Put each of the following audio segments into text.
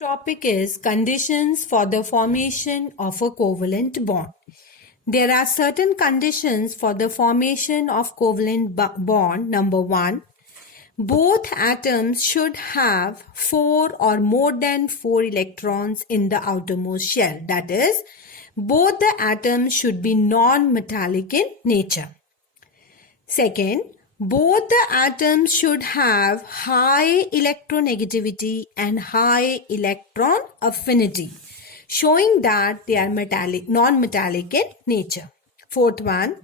Topic is conditions for the formation of a covalent bond. There are certain conditions for the formation of covalent bond. Number one, both atoms should have 4 or more than 4 electrons in the outermost shell. That is, both the atoms should be non-metallic in nature. Second, both the atoms should have high electronegativity and high electron affinity, showing that they are non-metallic in nature. Fourth one,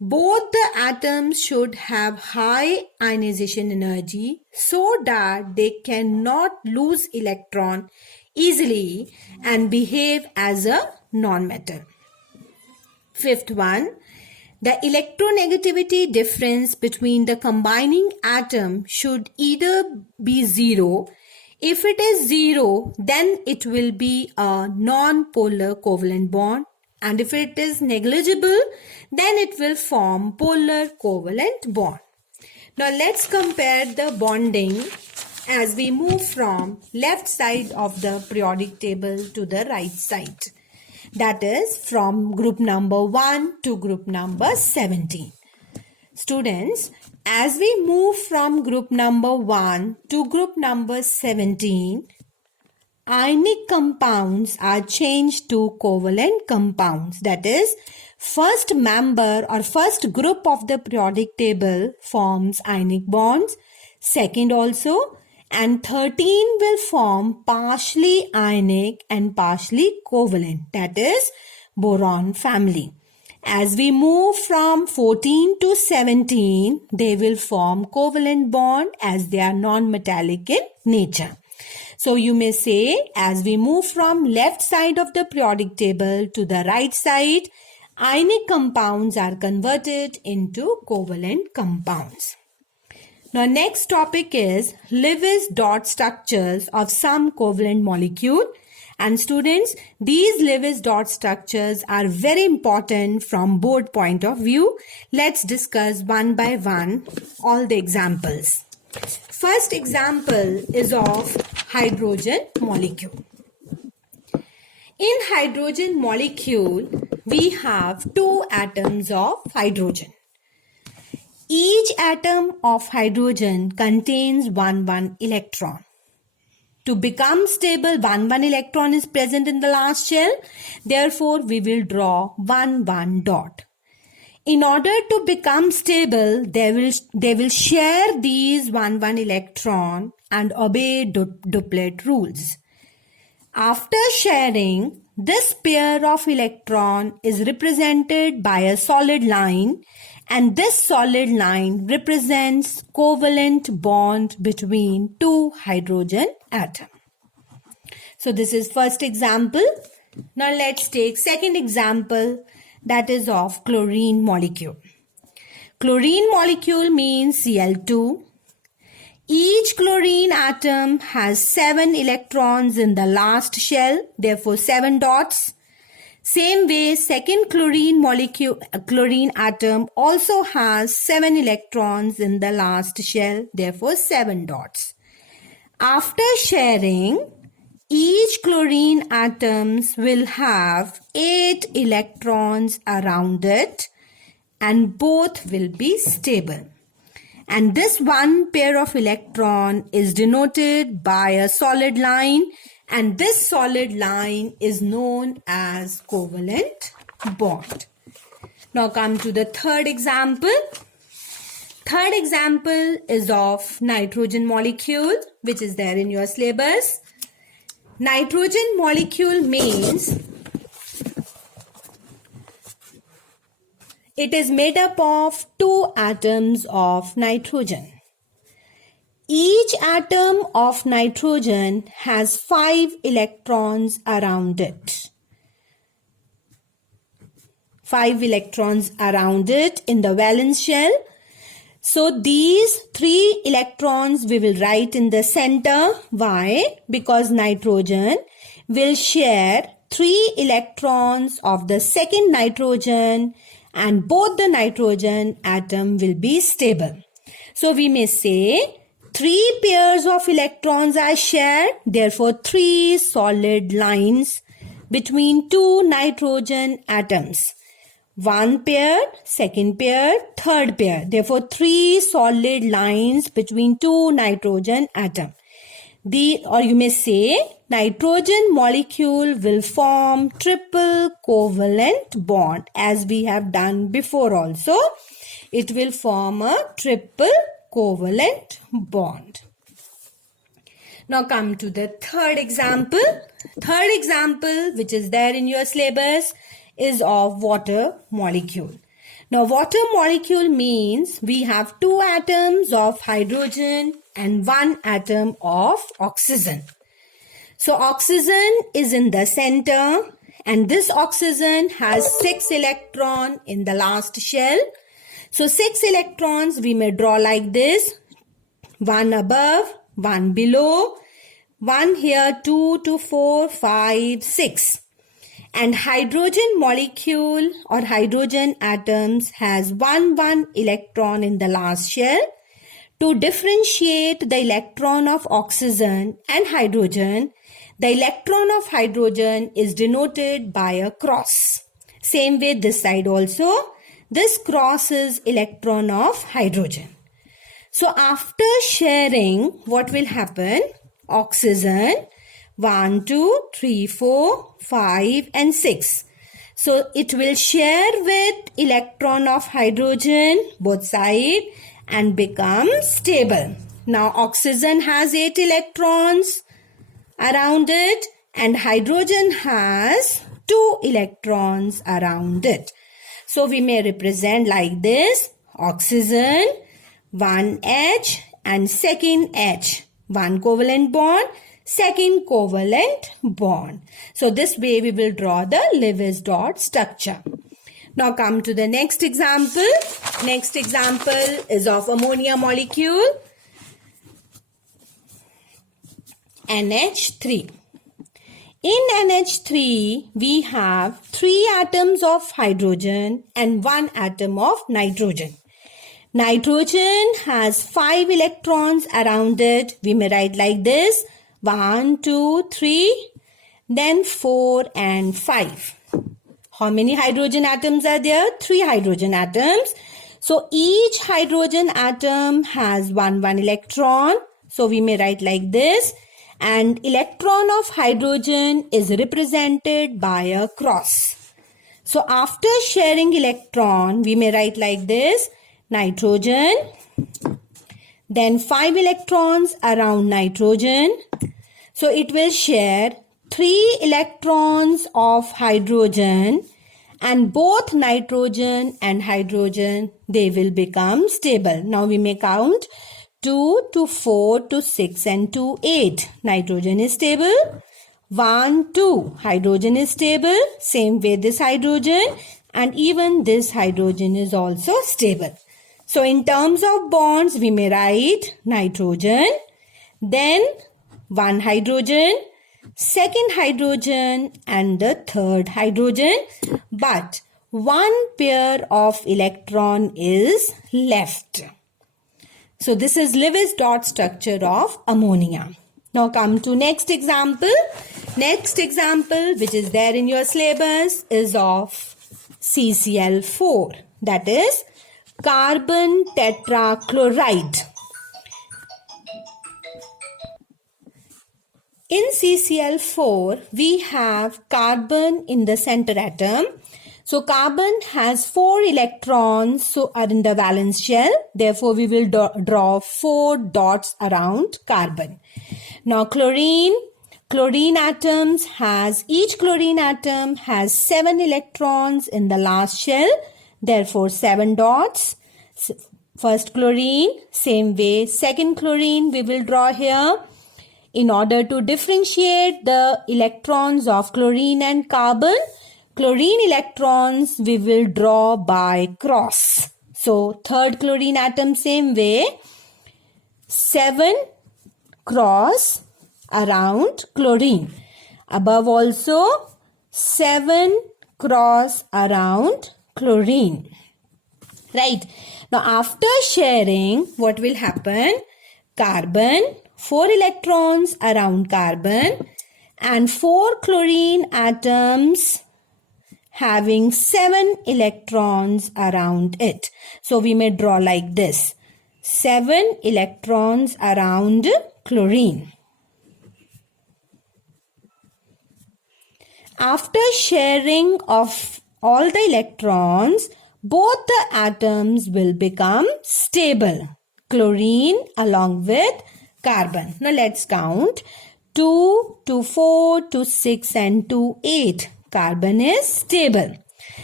both the atoms should have high ionization energy so that they cannot lose electron easily and behave as a non-metal. Fifth one, the electronegativity difference between the combining atom should either be zero. If it is zero, then it will be a non-polar covalent bond. And if it is negligible, then it will form polar covalent bond. Now let's compare the bonding as we move from left side of the periodic table to the right side. That is from group number 1 to group number 17. Students, as we move from group number 1 to group number 17, ionic compounds are changed to covalent compounds. That is, first member or first group of the periodic table forms ionic bonds. Second also, and 13 will form partially ionic and partially covalent, that is boron family. As we move from 14 to 17, they will form covalent bond as they are non-metallic in nature. So you may say, as we move from left side of the periodic table to the right side, ionic compounds are converted into covalent compounds. Now next topic is Lewis dot structures of some covalent molecule. And students, these Lewis dot structures are very important from board point of view. Let's discuss one by one all the examples. First example is of hydrogen molecule. In hydrogen molecule, we have two atoms of hydrogen. Each atom of hydrogen contains 1 electron. To become stable, 1 electron is present in the last shell. Therefore, we will draw 1 dot. In order to become stable, they will share these 1 electron and obey duplet rules. After sharing, this pair of electron is represented by a solid line, and this solid line represents covalent bond between two hydrogen atoms. So this is first example. Now let's take second example, that is of chlorine molecule. Chlorine molecule means Cl2. Each chlorine atom has 7 electrons in the last shell, therefore 7 dots. Same way, second chlorine atom also has 7 electrons in the last shell, therefore 7 dots. After sharing, each chlorine atoms will have 8 electrons around it and both will be stable. And this one pair of electron is denoted by a solid line, and this solid line is known as covalent bond. Now come to the third example. Third example is of nitrogen molecule, which is there in your syllabus. Nitrogen molecule means it is made up of 2 atoms of nitrogen. Each atom of nitrogen has 5 electrons around it. 5 electrons around it in the valence shell. So these 3 electrons we will write in the center. Why? Because nitrogen will share 3 electrons of the second nitrogen and both the nitrogen atom will be stable. So we may say 3 pairs of electrons are shared. Therefore, 3 solid lines between 2 nitrogen atoms. 1 pair, second pair, third pair. Therefore, 3 solid lines between 2 nitrogen atoms. Or you may say, nitrogen molecule will form triple covalent bond, as we have done before also. It will form a triple covalent bond. Now come to the third example. Third example, which is there in your syllabus, is of water molecule. Now water molecule means we have 2 atoms of hydrogen and 1 atom of oxygen. So oxygen is in the center, and this oxygen has 6 electrons in the last shell. So 6 electrons we may draw like this: 1 above, 1 below, 1 here, 2 to 4, 5, 6. And hydrogen molecule or hydrogen atoms has 1 electron in the last shell. To differentiate the electron of oxygen and hydrogen, the electron of hydrogen is denoted by a cross. Same way this side also. This cross is electron of hydrogen. So after sharing, what will happen? Oxygen 1, 2, 3, 4, 5 and 6. So it will share with electron of hydrogen both sides and become stable. Now oxygen has 8 electrons around it and hydrogen has 2 electrons around it. So we may represent like this: oxygen, 1 H and second H. 1 covalent bond, second covalent bond. So this way we will draw the Lewis dot structure. Now come to the next example. Next example is of ammonia molecule, NH3. In NH3, we have 3 atoms of hydrogen and 1 atom of nitrogen. Nitrogen has 5 electrons around it. We may write like this: 1, 2, 3, then 4 and 5. How many hydrogen atoms are there? 3 hydrogen atoms. So each hydrogen atom has 1 electron. So we may write like this. And electron of hydrogen is represented by a cross. So after sharing electron, we may write like this: nitrogen, then 5 electrons around nitrogen. So it will share 3 electrons of hydrogen, and both nitrogen and hydrogen, they will become stable. Now we may count 2 to 4 to 6 and 2, 8. Nitrogen is stable. 1, 2. Hydrogen is stable. Same way this hydrogen, and even this hydrogen is also stable. So in terms of bonds, we may write nitrogen, then 1 hydrogen, second hydrogen and the third hydrogen, but 1 pair of electron is left. So this is Lewis dot structure of ammonia. Now come to next example. Next example, which is there in your syllabus, is of CCl4. That is carbon tetrachloride. In CCl4, we have carbon in the center atom. So carbon has 4 electrons, so are in the valence shell. Therefore, we will draw 4 dots around carbon. Now chlorine atoms has, each chlorine atom has 7 electrons in the last shell. Therefore, 7 dots. First chlorine, same way. Second chlorine we will draw here. In order to differentiate the electrons of chlorine and carbon, chlorine electrons we will draw by cross. So third chlorine atom, same way. 7 cross around chlorine. Above also 7 cross around chlorine. Right. Now after sharing, what will happen? carbon, 4 electrons around carbon, and 4 chlorine atoms having 7 electrons around it. So we may draw like this. 7 electrons around chlorine. After sharing of all the electrons, both the atoms will become stable. Chlorine along with carbon. Now let's count. 2 to 4 to 6 and to 8. Carbon is stable.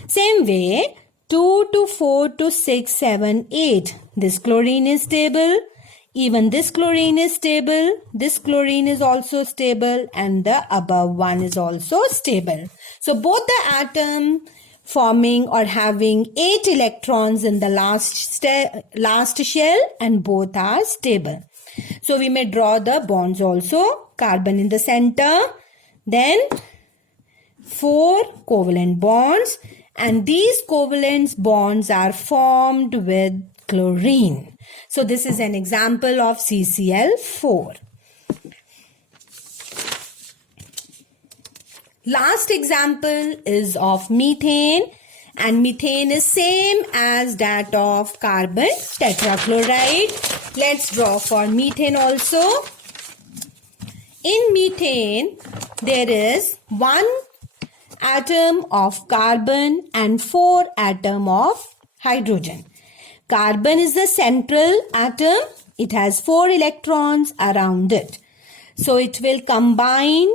Same way, 2 to 4 to 6, 7, 8. This chlorine is stable. Even this chlorine is stable. This chlorine is also stable. And the above one is also stable. So both the atom forming or having 8 electrons in the last shell, and both are stable. So we may draw the bonds also. Carbon in the center. Then 4 covalent bonds, and these covalent bonds are formed with chlorine. So this is an example of CCl4. Last example is of methane, and methane is same as that of carbon tetrachloride. Let's draw for methane also. In methane, there is 1 atom of carbon and 4 atom of hydrogen. Carbon is the central atom. It has 4 electrons around it. So it will combine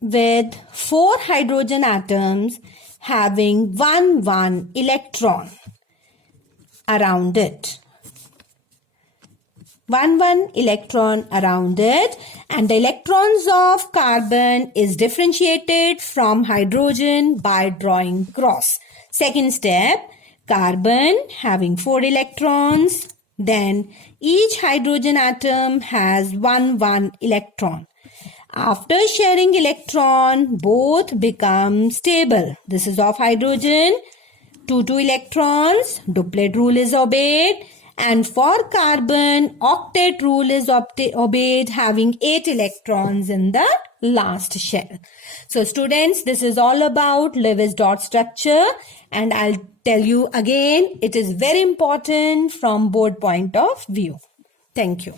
with 4 hydrogen atoms having 1 electron around it. 1 electron around it, and the electrons of carbon is differentiated from hydrogen by drawing cross. Second step, carbon having 4 electrons, then each hydrogen atom has 1 electron. After sharing electron, both become stable. This is of hydrogen, 2 electrons, duplet rule is obeyed. And for carbon, octet rule is obeyed, having 8 electrons in the last shell. So students, this is all about Lewis dot structure, and I'll tell you again, it is very important from board point of view. Thank you.